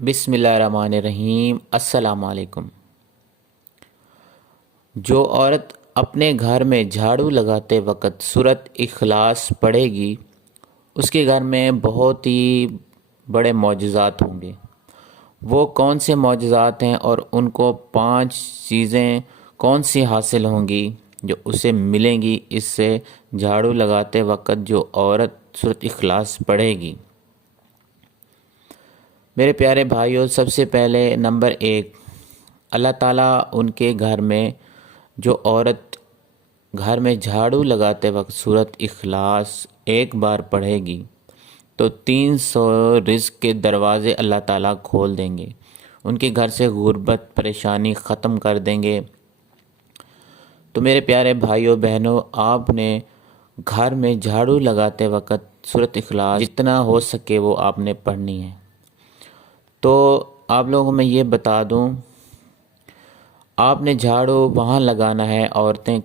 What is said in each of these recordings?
بسم اللہ الرحمن الرحیم۔ السلام علیکم۔ جو عورت اپنے گھر میں جھاڑو لگاتے وقت سورۃ اخلاص پڑھے گی اس کے گھر میں بہت ہی بڑے معجزات ہوں گے۔ وہ کون سے معجزات ہیں اور ان کو 5 چیزیں کون سی حاصل ہوں گی جو اسے ملیں گی اس سے جھاڑو لگاتے وقت جو عورت سورۃ اخلاص پڑھے گی؟ میرے پیارے بھائیوں، سب سے پہلے نمبر 1، اللہ تعالیٰ ان کے گھر میں جو عورت گھر میں جھاڑو لگاتے وقت سورۃ اخلاص ایک بار پڑھے گی تو 300 رزق کے دروازے اللہ تعالیٰ کھول دیں گے، ان کے گھر سے غربت پریشانی ختم کر دیں گے۔ تو میرے پیارے بھائیوں بہنوں، آپ نے گھر میں جھاڑو لگاتے وقت سورۃ اخلاص جتنا ہو سکے وہ آپ نے پڑھنی ہے۔ تو آپ لوگوں کو میں یہ بتا دوں، آپ نے جھاڑو وہاں لگانا ہے۔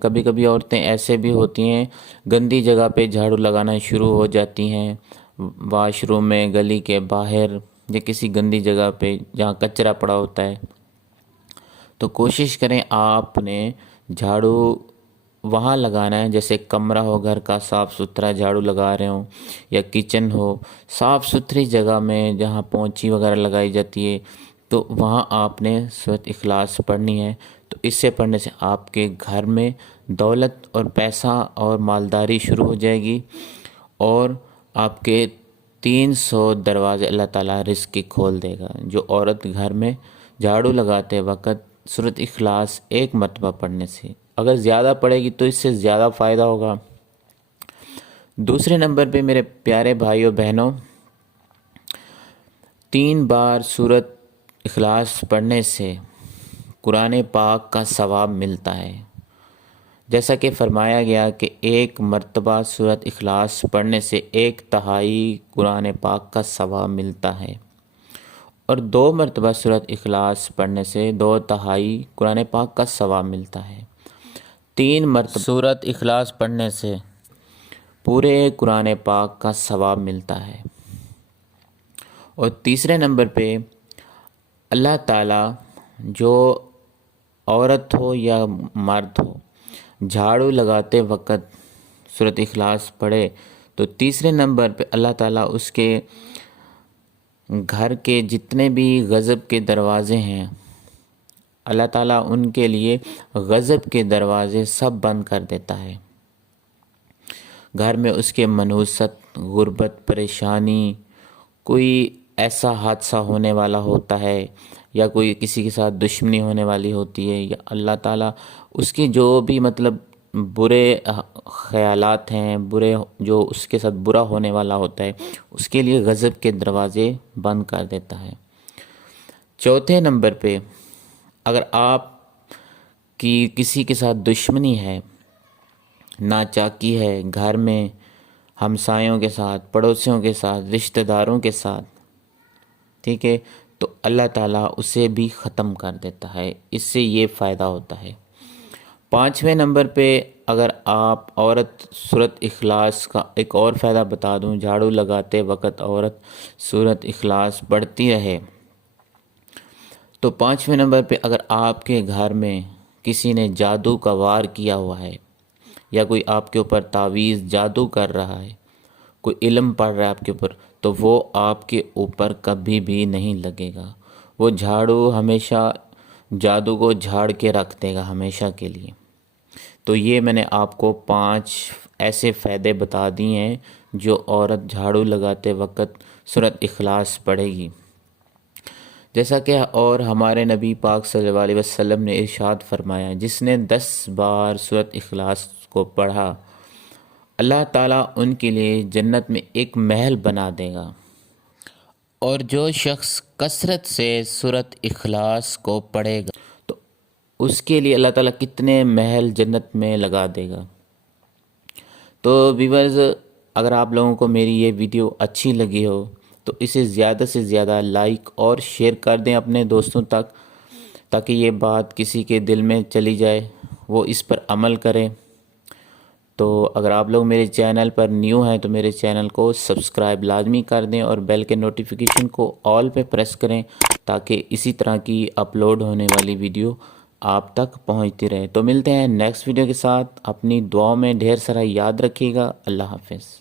کبھی کبھی عورتیں ایسے بھی ہوتی ہیں گندی جگہ پہ جھاڑو لگانا شروع ہو جاتی ہیں، واش روم میں، گلی کے باہر یا کسی گندی جگہ پہ جہاں کچرا پڑا ہوتا ہے۔ تو کوشش کریں آپ نے جھاڑو وہاں لگانا ہے، جیسے کمرہ ہو گھر کا صاف ستھرا جھاڑو لگا رہے ہوں، یا کچن ہو صاف ستھری جگہ میں جہاں پونچھی وغیرہ لگائی جاتی ہے، تو وہاں آپ نے سورۃ اخلاص پڑھنی ہے۔ تو اس سے پڑھنے سے آپ کے گھر میں دولت اور پیسہ اور مالداری شروع ہو جائے گی، اور آپ کے 300 دروازے اللہ تعالیٰ رزق کی کھول دے گا۔ جو عورت گھر میں جھاڑو لگاتے وقت سورۃ اخلاص ایک مرتبہ پڑھنے سے، اگر زیادہ پڑھے گی تو اس سے زیادہ فائدہ ہوگا۔ دوسرے نمبر پہ میرے پیارے بھائیوں بہنوں، 3 بار سورۃ اخلاص پڑھنے سے قرآن پاک کا ثواب ملتا ہے۔ جیسا کہ فرمایا گیا کہ 1 مرتبہ سورۃ اخلاص پڑھنے سے 1/3 قرآن پاک کا ثواب ملتا ہے، اور 2 مرتبہ سورۃ اخلاص پڑھنے سے 2/3 قرآن پاک کا ثواب ملتا ہے۔ 3 مرتبہ سورۃ اخلاص پڑھنے سے پورے قرآن پاک کا ثواب ملتا ہے۔ اور تیسرے نمبر پہ اللہ تعالیٰ جو عورت ہو یا مرد ہو جھاڑو لگاتے وقت سورۃ اخلاص پڑھے تو تیسرے نمبر پہ اللہ تعالیٰ اس کے گھر کے جتنے بھی غضب کے دروازے ہیں، اللہ تعالیٰ ان کے لیے غضب کے دروازے سب بند کر دیتا ہے۔ گھر میں اس کے منحوست، غربت، پریشانی، کوئی ایسا حادثہ ہونے والا ہوتا ہے یا کوئی کسی کے ساتھ دشمنی ہونے والی ہوتی ہے، یا اللہ تعالیٰ اس کی جو بھی برے خیالات ہیں، جو اس کے ساتھ برا ہونے والا ہوتا ہے، اس کے لیے غضب کے دروازے بند کر دیتا ہے۔ چوتھے نمبر پہ اگر آپ کی کسی کے ساتھ دشمنی ہے، ناچاکی ہے گھر میں، ہمسایوں کے ساتھ، پڑوسیوں کے ساتھ، رشتہ داروں کے ساتھ، ٹھیک ہے، تو اللہ تعالیٰ اسے بھی ختم کر دیتا ہے۔ اس سے یہ فائدہ ہوتا ہے۔ 5ویں نمبر پہ اگر آپ عورت سورۃ اخلاص کا ایک اور فائدہ بتا دوں، جھاڑو لگاتے وقت عورت سورۃ اخلاص پڑھتی رہے تو 5ویں نمبر پہ اگر آپ کے گھر میں کسی نے جادو کا وار کیا ہوا ہے، یا کوئی آپ کے اوپر تعویذ جادو کر رہا ہے، کوئی علم پڑھ رہا ہے آپ کے اوپر، تو وہ آپ کے اوپر کبھی بھی نہیں لگے گا۔ وہ جھاڑو ہمیشہ جادو کو جھاڑ کے رکھ دے گا ہمیشہ کے لیے۔ تو یہ میں نے آپ کو 5 ایسے فائدے بتا دیے ہیں جو عورت جھاڑو لگاتے وقت سورۃ اخلاص پڑھے گی۔ جیسا کہ اور ہمارے نبی پاک صلی اللہ علیہ وسلم نے ارشاد فرمایا، جس نے 10 بار سورۃ اخلاص کو پڑھا اللہ تعالیٰ ان کے لیے جنت میں ایک محل بنا دے گا، اور جو شخص کثرت سے سورۃ اخلاص کو پڑھے گا تو اس کے لیے اللہ تعالیٰ کتنے محل جنت میں لگا دے گا۔ تو ویورز، اگر آپ لوگوں کو میری یہ ویڈیو اچھی لگی ہو تو اسے زیادہ سے زیادہ لائک اور شیئر کر دیں اپنے دوستوں تک، تاکہ یہ بات کسی کے دل میں چلی جائے، وہ اس پر عمل کرے۔ تو اگر آپ لوگ میرے چینل پر نیو ہیں تو میرے چینل کو سبسکرائب لازمی کر دیں اور بیل کے نوٹیفیکیشن کو آل پہ پریس کریں تاکہ اسی طرح کی اپلوڈ ہونے والی ویڈیو آپ تک پہنچتی رہے۔ تو ملتے ہیں نیکسٹ ویڈیو کے ساتھ، اپنی دعاؤں میں ڈھیر سارا یاد رکھیے گا۔ اللہ حافظ۔